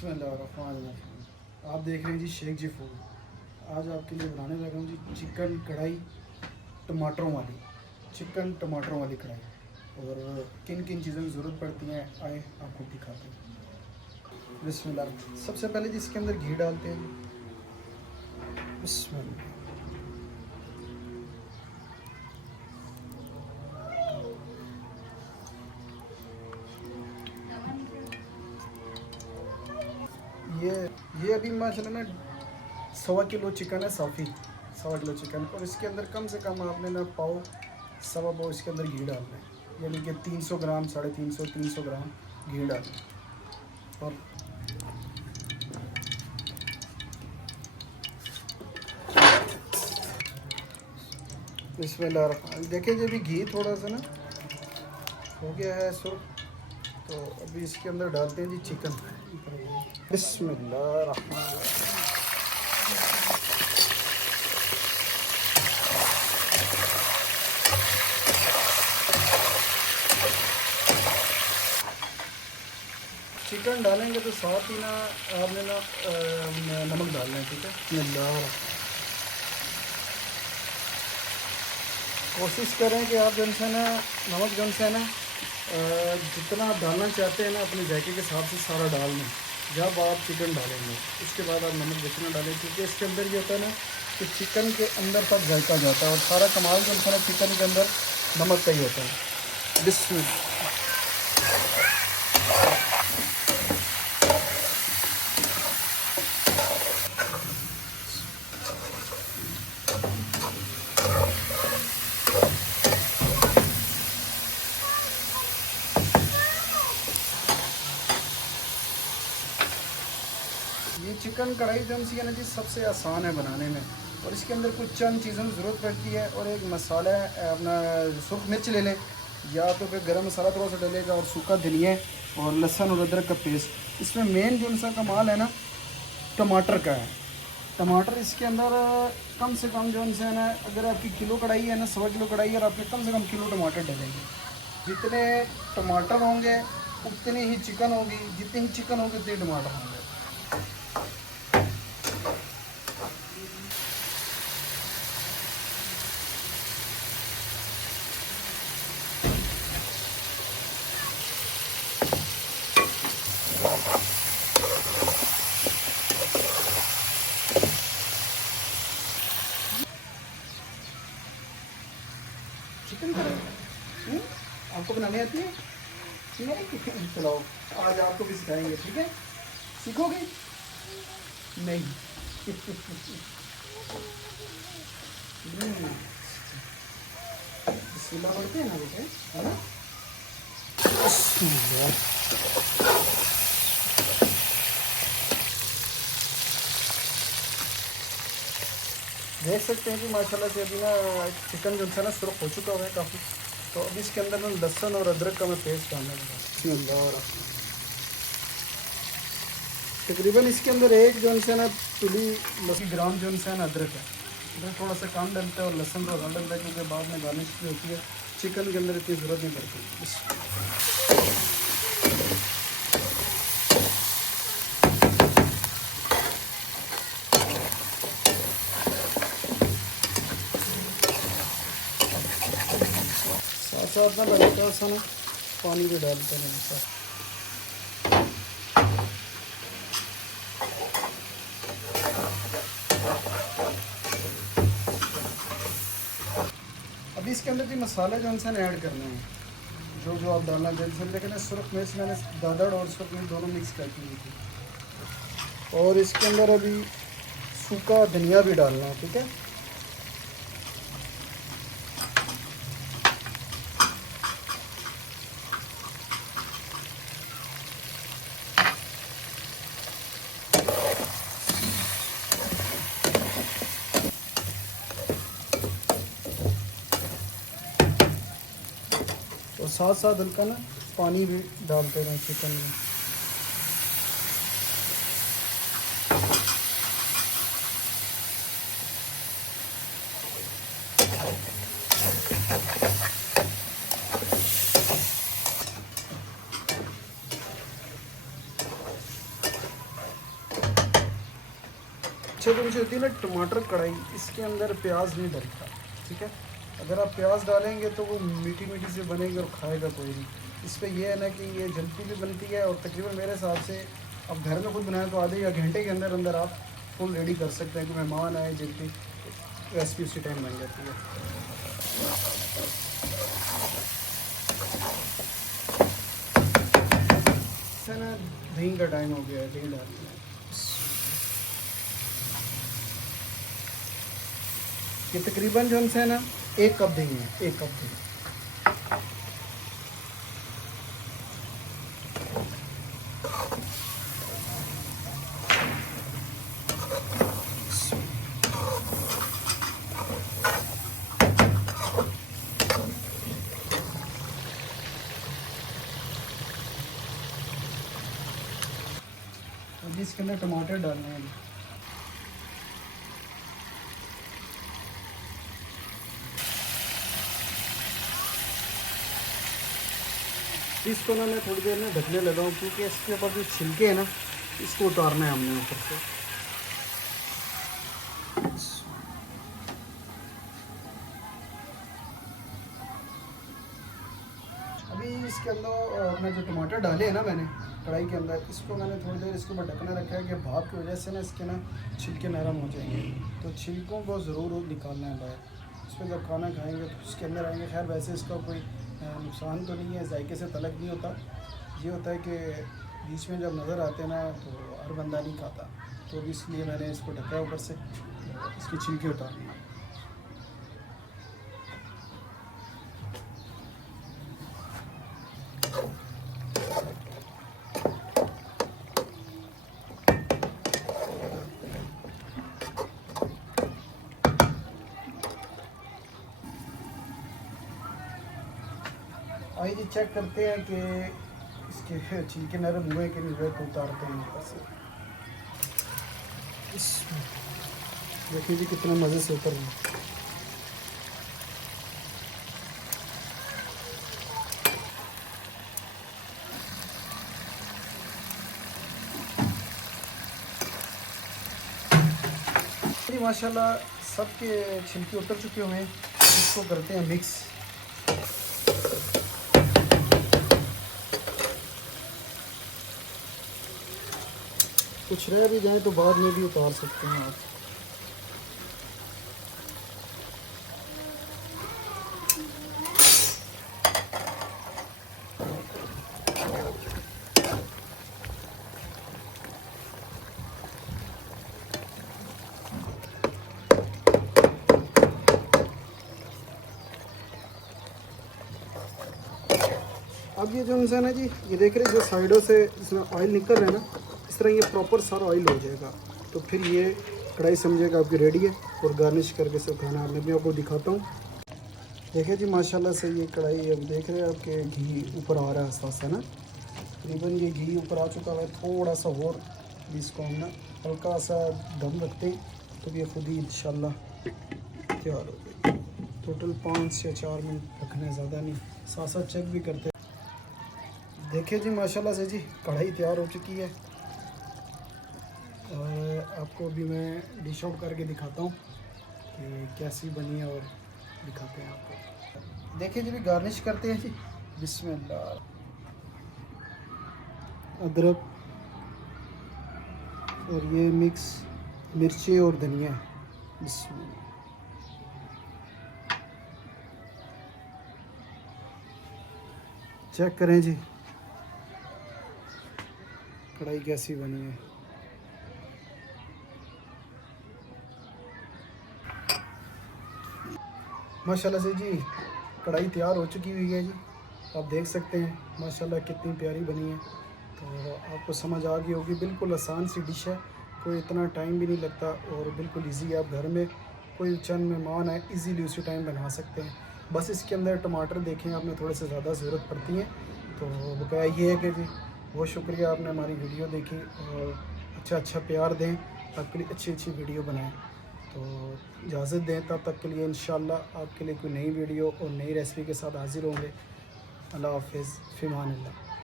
बिस्मिल्लाहिर्रहमानिर्रहीम। आप देख रहे हैं जी शेख जी फूड। आज आपके लिए बनाने लगा हूँ जी चिकन कढ़ाई टमाटरों वाली, चिकन टमाटरों वाली कढ़ाई। और किन किन चीज़ों की ज़रूरत पड़ती है आए आपको दिखाते हैं। बिस्मिल्लाह। सबसे पहले जी इसके अंदर घी डालते हैं। बिस्मिल्लाह। ये अभी माशाल्लाह ना 1.25 किलो चिकन है, साफ़ी 1.25 किलो चिकन। और इसके अंदर कम से कम आपने ना पाव सवा पाव इसके अंदर घी डालना है, यानी कि 300 ग्राम 350 ग्राम घी डालना है। और बिस्मिल्लाह। देखिए जब भी घी थोड़ा सा ना हो गया है सो, तो अभी इसके अंदर डालते हैं जी चिकन। बिस्मिल्लाह। चिकन डालेंगे तो साथ ही ना आपने ना नमक डालना है, ठीक है। बिस्मिल्लाह। कोशिश करें कि आप जो है ना नमक जो है ना जितना आप डालना चाहते हैं ना अपने जायके के हिसाब से सारा डाल लें जब आप चिकन डालेंगे। उसके बाद आप नमक जितना डालें, क्योंकि इसके अंदर ये होता है ना कि चिकन के अंदर तक जायका जाता है और सारा कमाल जो है ना चिकन के अंदर नमक का ही होता है। बिस्मिल्लाह। ये चिकन कढ़ाई जो है ना जी सबसे आसान है बनाने में। और इसके अंदर कुछ चंद चीज़ों की ज़रूरत पड़ती है। और एक मसाला है अपना सुर्ख मिर्च ले लें, या तो फिर गरम मसाला थोड़ा सा डलेगा, और सूखा धनिया और लहसुन और अदरक का पेस्ट। इसमें मेन जो सा कमाल है ना टमाटर का है। टमाटर इसके अंदर कम से कम जो है ना, अगर आपकी किलो कढ़ाई है ना 1.25 किलो कढ़ाई, और आपके कम से कम किलो टमाटर डलेंगे। जितने टमाटर होंगे उतनी ही चिकन होगी, जितनी ही चिकन होगी उतने टमाटर होंगे। चिकन कढ़ाई आपको बनाने आती है? नहीं? चलो आज आपको भी सिखाएंगे, ठीक है। सीखोगे? नहीं। बिस्मिल्लाह पढ़ते हैं ना बेटे, है ना। देख सकते हैं कि माशाल्लाह से अभी ना चिकन जो है ना सुरख हो चुका हुआ है काफ़ी। तो अभी इसके अंदर ना लहसुन और अदरक का मैं पेस्ट डालने लगा। तकरीबन इसके अंदर एक जो है ना तुली 80 ग्राम जो है ना अदरक है। अदरक थोड़ा सा कम डलता है और लहसुन थोड़ा ज़्यादा डलता है, क्योंकि बाद में गार्निश भी होती है। चिकन के अंदर इतनी ज़रूरत नहीं पड़ती। साथ ना हल्का सा ना पानी भी डालते हैं साथ। अभी इसके अंदर भी मसाले जो इंसान ऐड करने हैं, जो जो आप डालना चाहते हैं। लेकिन सुरख मिर्च मैंने दादड़ और सुरख मिर्च दोनों मिक्स करके ली थी। और इसके अंदर अभी सूखा धनिया भी डालना है, ठीक है। और साथ साथ हल्का ना पानी भी डालते रहें चिकन में। अच्छा तो मुझे होती है ना टमाटर कढ़ाई, इसके अंदर प्याज नहीं डलता, ठीक है। अगर आप प्याज डालेंगे तो वो मीठी मीठी से बनेगी और खाएगा कोई नहीं। इस पर यह है ना कि ये जल्दी भी बनती है और तकरीबन मेरे हिसाब से अब घर में खुद बनाए तो आधे या घंटे के अंदर अंदर आप फुल रेडी कर सकते हैं कि मेहमान आए जल्दी रेसिपी उसी टाइम बन जाती है। है ना, दही का टाइम हो गया है, दही डालते हैं। ये तकरीबन जो हमसे है ना 1 कप दही है, 1 कप दही। अभी इसके अंदर टमाटर डालने हैं। इसको ना मैं थोड़ी देर में ढकने लगा हूँ क्योंकि इसके ऊपर जो छिलके हैं ना इसको उतारना है हमने ऊपर से। अभी इसके अंदर अपने जो टमाटर डाले हैं ना मैंने कढ़ाई के अंदर, इसको मैंने थोड़ी देर इसके ऊपर ढकना रखा है कि भाप की वजह से ना इसके ना छिलके नरम हो जाएंगे। तो छिलकों को ज़रूर निकालना है बाहर। इस पर जब खाना खाएंगे तो इसके अंदर आएंगे। खैर वैसे इसका कोई नुकसान तो नहीं है, जायके से तलक नहीं होता। ये होता है कि बीच में जब नज़र आते हैं ना तो हर बंदा नहीं खाता, तो इसलिए मैंने इसको ढका ऊपर से, इसकी छिलके उतारनी है। आइए चेक करते हैं कि इसके छिलके नरम हुए कि नहीं हुए, तो उतारते हैं ऊपर से। देखिए जी कितने मज़े से उतर गए। माशाल्लाह सबके छिलके उतर चुके हुए हैं। इसको करते हैं मिक्स। कुछ रह भी जाए तो बाद में भी उतार सकते हैं आप। अब ये जो है ना जी, ये देख रहे जो साइडों से इसमें ऑयल निकल रहा है ना, इस तरह ये प्रॉपर सारा ऑयल हो जाएगा। तो फिर ये कढ़ाई समझेगा आपकी रेडी है और गार्निश करके सब खाना। मैं भी आपको दिखाता हूँ। देखिए जी माशाल्लाह से ये कढ़ाई अब देख रहे हैं आपके घी ऊपर आ रहा है साथ है ना। तकरीबन ये घी ऊपर आ चुका है। थोड़ा सा और इसको हम ना हल्का सा दम रखते हैं तो ये खुद ही इंशाल्लाह तैयार हो गई। टोटल 5 या 4 मिनट रखना है, ज़्यादा नहीं। साथ साथ चेक भी करते हैं। देखिए जी माशाल्लाह से जी कढ़ाई तैयार हो चुकी है और आपको भी मैं डिश आउट करके दिखाता हूँ कि कैसी बनी है और दिखाते हैं आपको। देखिए जी भी गार्निश करते हैं जी। बिस्मिल्लाह। अदरक और ये मिक्स मिर्ची और धनिया। बिस्मिल्लाह। चेक करें जी कढ़ाई कैसी बनी है। माशाल्लाह से जी कढ़ाई तैयार हो चुकी हुई है जी। आप देख सकते हैं माशाल्लाह कितनी प्यारी बनी है। तो आपको समझ आ गई होगी। बिल्कुल आसान सी डिश है, कोई इतना टाइम भी नहीं लगता और बिल्कुल इजी है। आप घर में कोई चंद मेहमान आए इजीली उसी टाइम बना सकते हैं। बस इसके अंदर टमाटर देखें आपने थोड़े से ज़्यादा ज़रूरत पड़ती है। तो बकाया ये है कि जी बहुत शुक्रिया आपने हमारी वीडियो देखी और अच्छा प्यार दें, आपके लिए अच्छी वीडियो बनाएं। तो इजाज़त दें, तब तक के लिए इंशाल्लाह आपके लिए कोई नई वीडियो और नई रेसिपी के साथ हाज़िर होंगे। अल्लाह हाफ़िज़, फ़िमानिल्लाह।